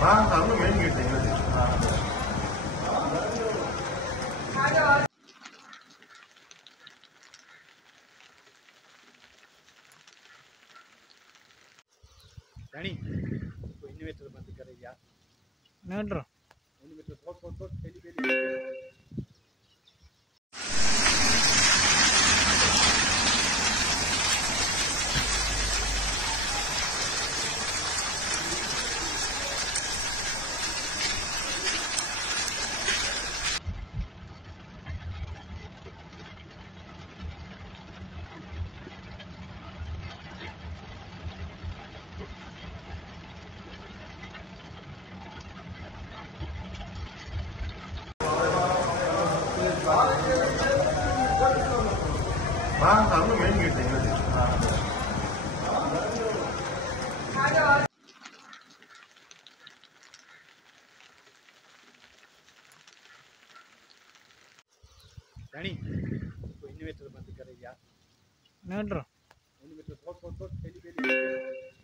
हाँ सामने main gate है। रानी तो इन्वेटर बंद करे यार। इन्वेटर थोड़ा पहली हाँ सामने मेन गेट है। रानी तो इन्वेटर बंद करे यार। इन्वेटर थोड़ा पहली